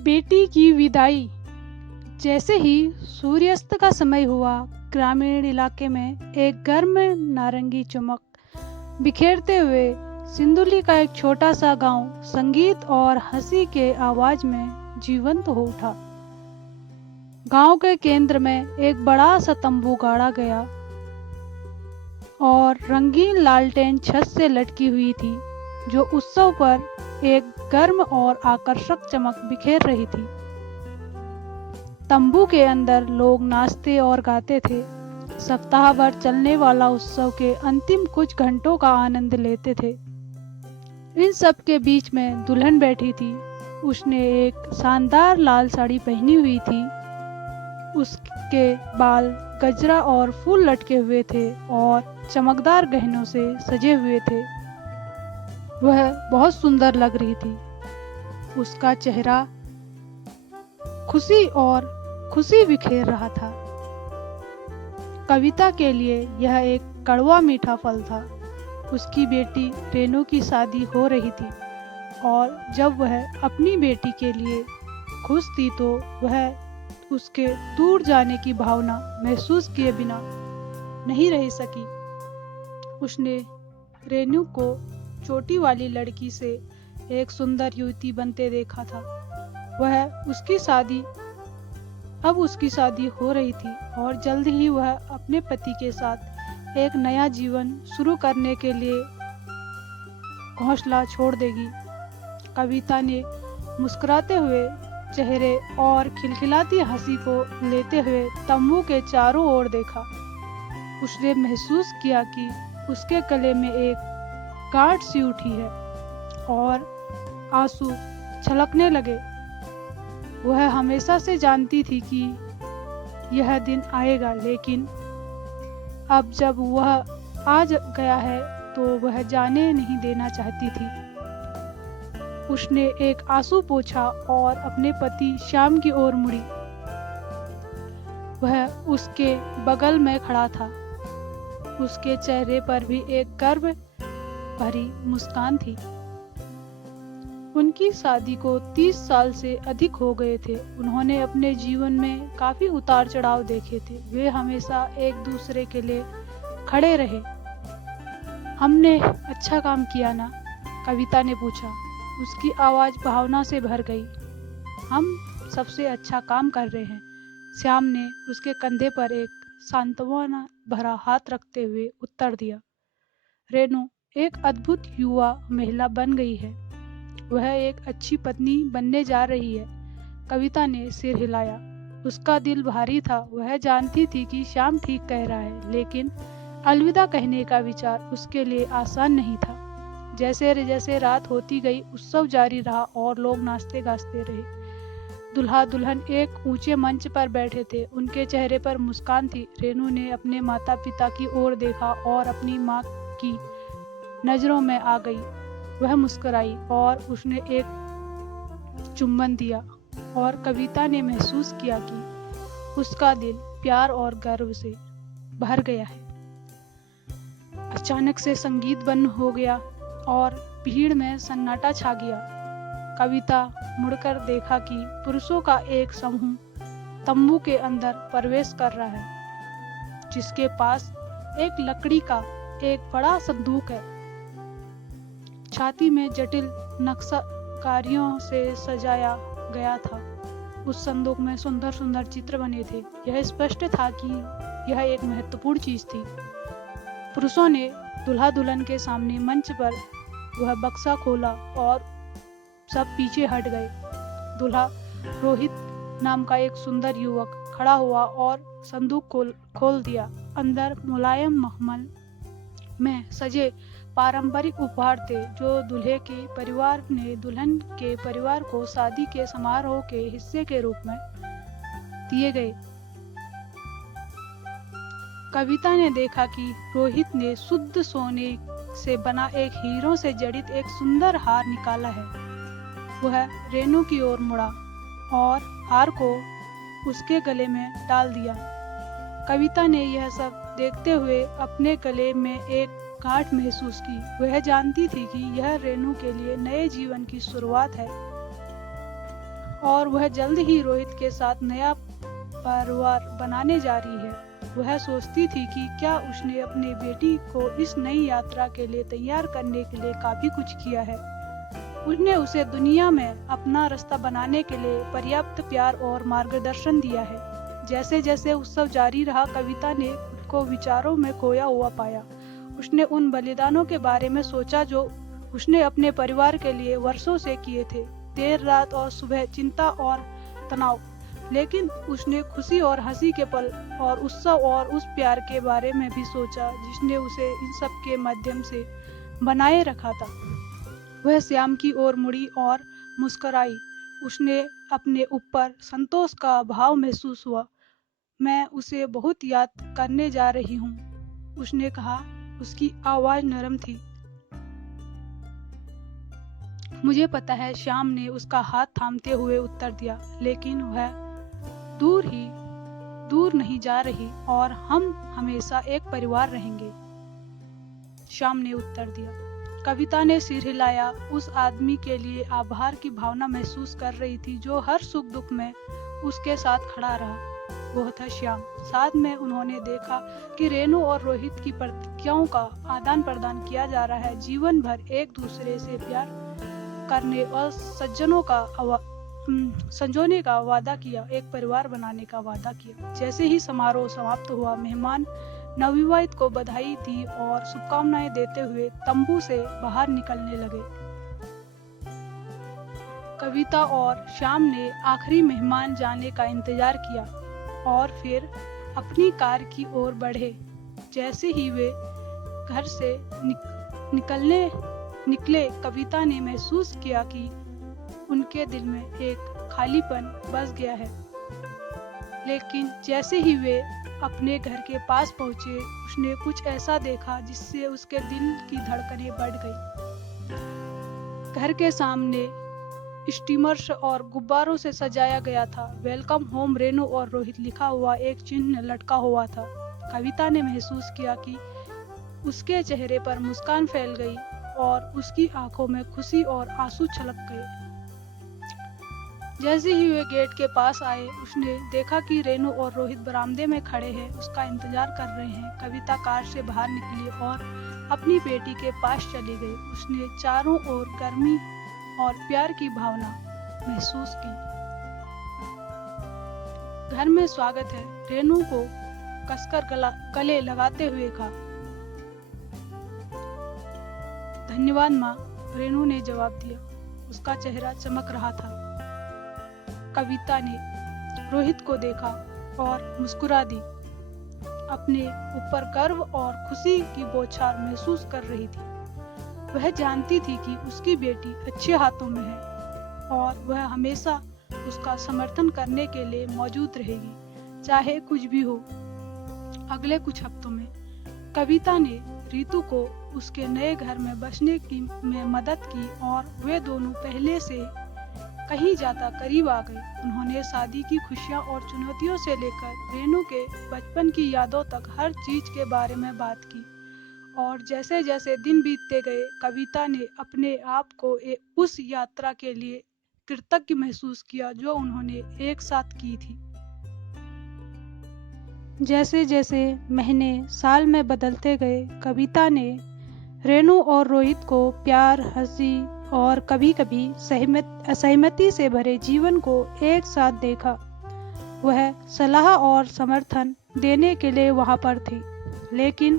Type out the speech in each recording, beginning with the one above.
बेटी की विदाई। जैसे ही सूर्यास्त का समय हुआ, ग्रामीण इलाके में एक गर्म नारंगी चमक बिखेरते हुए सिंदुली का एक छोटा सा गांव संगीत और हंसी के आवाज में जीवंत हो उठा। गांव के केंद्र में एक बड़ा सा तंबू गाड़ा गया और रंगीन लालटेन छत से लटकी हुई थी, जो उत्सव पर एक गर्म और आकर्षक चमक बिखेर रही थी। तंबू के अंदर लोग नाचते और गाते थे, सप्ताह भर चलने वाला उत्सव के अंतिम कुछ घंटों का आनंद लेते थे। इन सब के बीच में दुल्हन बैठी थी। उसने एक शानदार लाल साड़ी पहनी हुई थी। उसके बाल गजरा और फूल लटके हुए थे और चमकदार गहनों से सजे हुए थे। वह बहुत सुंदर लग रही थी। उसका चेहरा खुशी बिखेर रहा था। कविता के लिए यह एक कड़वा मीठा फल था। उसकी बेटी रेनू की शादी हो रही थी और जब वह अपनी बेटी के लिए खुश थी तो वह उसके दूर जाने की भावना महसूस किए बिना नहीं रह सकी। उसने रेनू को चोटी वाली लड़की से एक सुंदर युवती बनते देखा था। अब उसकी शादी हो रही थी और जल्द ही वह अपने पति के साथ एक नया जीवन शुरू करने के लिए घोंसला छोड़ देगी। कविता ने मुस्कुराते हुए चेहरे और खिलखिलाती हंसी को लेते हुए तंबू के चारों ओर देखा। उसने महसूस किया कि उसके गले में एक गांठ सी उठी है और आंसू छलकने लगे। वह हमेशा से जानती थी कि यह दिन आएगा, लेकिन अब जब वह आ गया है तो वह जाने नहीं देना चाहती थी। उसने एक आंसू पोंछा और अपने पति श्याम की ओर मुड़ी। वह उसके बगल में खड़ा था। उसके चेहरे पर भी एक गर्व भरी मुस्कान थी। उनकी शादी को 30 साल से अधिक हो गए थे। उन्होंने अपने जीवन में काफी उतार चढ़ाव देखे थे। वे हमेशा एक दूसरे के लिए खड़े रहे। हमने अच्छा काम किया ना? कविता ने पूछा। उसकी आवाज भावना से भर गई। हम सबसे अच्छा काम कर रहे हैं, श्याम ने उसके कंधे पर एक सांत्वना भरा हाथ रखते हुए उत्तर दिया। रेनू एक अद्भुत युवा महिला बन गई है। वह एक अच्छी पत्नी बनने जा रही है। कविता ने सिर हिलाया। उसका दिल भारी था। वह जानती थी कि श्याम ठीक कह रहा है, लेकिन अलविदा कहने का विचार उसके लिए आसान नहीं था। जैसे जैसे रात होती गई, उत्सव जारी रहा और लोग नाचते गाते रहे। दुल्हा दुल्हन एक ऊंचे मंच पर बैठे थे। उनके चेहरे पर मुस्कान थी। रेनू ने अपने माता पिता की ओर देखा और अपनी माँ की नजरों में आ गई। वह मुस्कुराई और उसने एक चुम्बन दिया और कविता ने महसूस किया कि उसका दिल प्यार और गर्व से भर गया है। अचानक से संगीत बंद हो गया और भीड़ में सन्नाटा छा गया। कविता मुड़कर देखा कि पुरुषों का एक समूह तंबू के अंदर प्रवेश कर रहा है, जिसके पास एक लकड़ी का एक बड़ा संदूक है। छाती में जटिल नक्शकारियों से सजाया गया था। उस संदूक में सुंदर सुंदर चित्र बने थे। यह स्पष्ट था कि यह एक महत्वपूर्ण चीज थी। पुरुषों ने दुल्हा दुल्हन के सामने मंच पर वह बक्सा खोला और सब पीछे हट गए। दूल्हा रोहित नाम का एक सुंदर युवक खड़ा हुआ और संदूक खोल दिया। अंदर मुलायम मखमल में सजे पारंपरिक उपहार थे, जो दूल्हे के परिवार ने दुल्हन के परिवार को शादी के समारोह के हिस्से के रूप में दिए गए। कविता ने देखा कि रोहित ने शुद्ध सोने से बना एक हीरों से जड़ित एक सुंदर हार निकाला है। वह रेनू की ओर मुड़ा और हार को उसके गले में डाल दिया। कविता ने यह सब देखते हुए अपने गले में एक गांठ महसूस की। वह जानती थी कि यह रेनू के लिए नए जीवन की शुरुआत है और वह जल्द ही रोहित के साथ नया परिवार बनाने जा रही है। वह सोचती थी कि क्या उसने अपने बेटी को इस नई यात्रा के लिए तैयार करने के लिए काफी कुछ किया है। उसने उसे दुनिया में अपना रास्ता बनाने के लिए पर्याप्त प्यार और मार्गदर्शन दिया है। जैसे जैसे उत्सव जारी रहा, कविता ने खुद को विचारों में खोया हुआ पाया। उसने उन बलिदानों के बारे में सोचा जो उसने अपने परिवार के लिए वर्षों से किए थे, देर रात और सुबह, चिंता और तनाव। लेकिन उसने खुशी और हंसी के पल और उत्सव और उस प्यार के बारे में भी सोचा जिसने उसे इन सब के माध्यम से बनाए रखा था। वह श्याम की ओर मुड़ी और मुस्कुराई। उसने अपने ऊपर संतोष का भाव महसूस हुआ। मैं उसे बहुत याद करने जा रही हूँ, उसने कहा। उसकी आवाज नरम थी। मुझे पता है, श्याम ने उसका हाथ थामते हुए उत्तर दिया, लेकिन वह दूर नहीं जा रही और हम हमेशा एक परिवार रहेंगे, श्याम ने उत्तर दिया। कविता ने सिर हिलाया। उस आदमी के लिए आभार की भावना महसूस कर रही थी जो हर सुख दुख में उसके साथ खड़ा रहा। वो था श्याम। साथ में उन्होंने देखा कि रेणु और रोहित की प्रतिक्रियाओं का आदान प्रदान किया जा रहा है। जीवन भर एक दूसरे से प्यार करने और संजोने का वादा किया, एक परिवार बनाने का वादा किया। जैसे ही समारोह समाप्त हुआ, मेहमान नवविवाहित को बधाई दी और शुभकामनाएं देते हुए तंबू से बाहर निकलने लगे। कविता और श्याम ने आखिरी मेहमान जाने का इंतजार किया और फिर अपनी कार की ओर बढ़े। जैसे ही वे घर से निकले, कविता ने महसूस किया कि उनके दिल में एक खालीपन बस गया है। लेकिन जैसे ही वे अपने घर के पास पहुंचे, उसने कुछ ऐसा देखा जिससे उसके दिल की धड़कनें बढ़ गई। घर के सामने स्टीमर्स और गुब्बारों से सजाया गया था। वेलकम होम रेणु और रोहित लिखा हुआ एक चिन्ह लटका हुआ था। कविता ने महसूस किया कि उसके चेहरे पर मुस्कान फैल गई और उसकी आंखों में खुशी और आंसू छलक गए। जैसे ही वे गेट के पास आए, उसने देखा कि रेणु और रोहित बरामदे में खड़े हैं, उसका इंतजार कर रहे हैं। कविता कार से बाहर निकली और अपनी बेटी के पास चली गई। उसने चारों ओर गर्मी और प्यार की भावना महसूस की। घर में स्वागत है, रेणु को कसकर गले लगाते हुए कहा। धन्यवाद माँ, रेणु ने जवाब दिया। उसका चेहरा चमक रहा था। कविता ने रोहित को देखा और मुस्कुरा दी। अपने ऊपर गर्व और खुशी की बौछार महसूस कर रही थी। वह जानती थी कि उसकी बेटी अच्छे हाथों में है और वह हमेशा उसका समर्थन करने के लिए मौजूद रहेगी, चाहे कुछ भी हो। अगले कुछ हफ्तों में कविता ने रीतू को उसके नए घर में बसने में मदद की और वे दोनों पहले से कहीं ज्यादा करीब आ गए। उन्होंने शादी की खुशियां और चुनौतियों से लेकर रेणु के बचपन की यादों तक हर चीज के बारे में बात की। और जैसे जैसे दिन बीतते गए, कविता ने अपने आप को उस यात्रा के लिए कृतज्ञ महसूस किया जो उन्होंने एक साथ की थी। जैसे जैसे महीने साल में बदलते गए, कविता ने रेणु और रोहित को प्यार, हंसी और कभी कभी असहमति से भरे जीवन को एक साथ देखा। वह सलाह और समर्थन देने के लिए वहां पर थी, लेकिन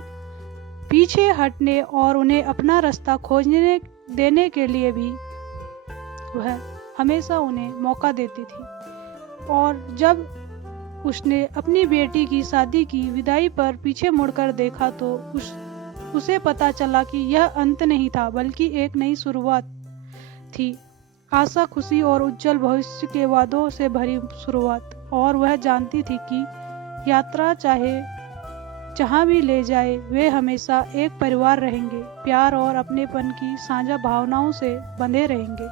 पीछे हटने और उन्हें अपना रास्ता खोजने देने के लिए भी वह हमेशा उन्हें मौका देती थी। और जब उसने अपनी बेटी की शादी की विदाई पर पीछे मुड़कर देखा तो उसे पता चला कि यह अंत नहीं था, बल्कि एक नई शुरुआत थी। आशा, खुशी और उज्जवल भविष्य के वादों से भरी शुरुआत। और वह जानती थी कि यात्रा चाहे जहां भी ले जाए, वे हमेशा एक परिवार रहेंगे, प्यार और अपनेपन की साझा भावनाओं से बंधे रहेंगे।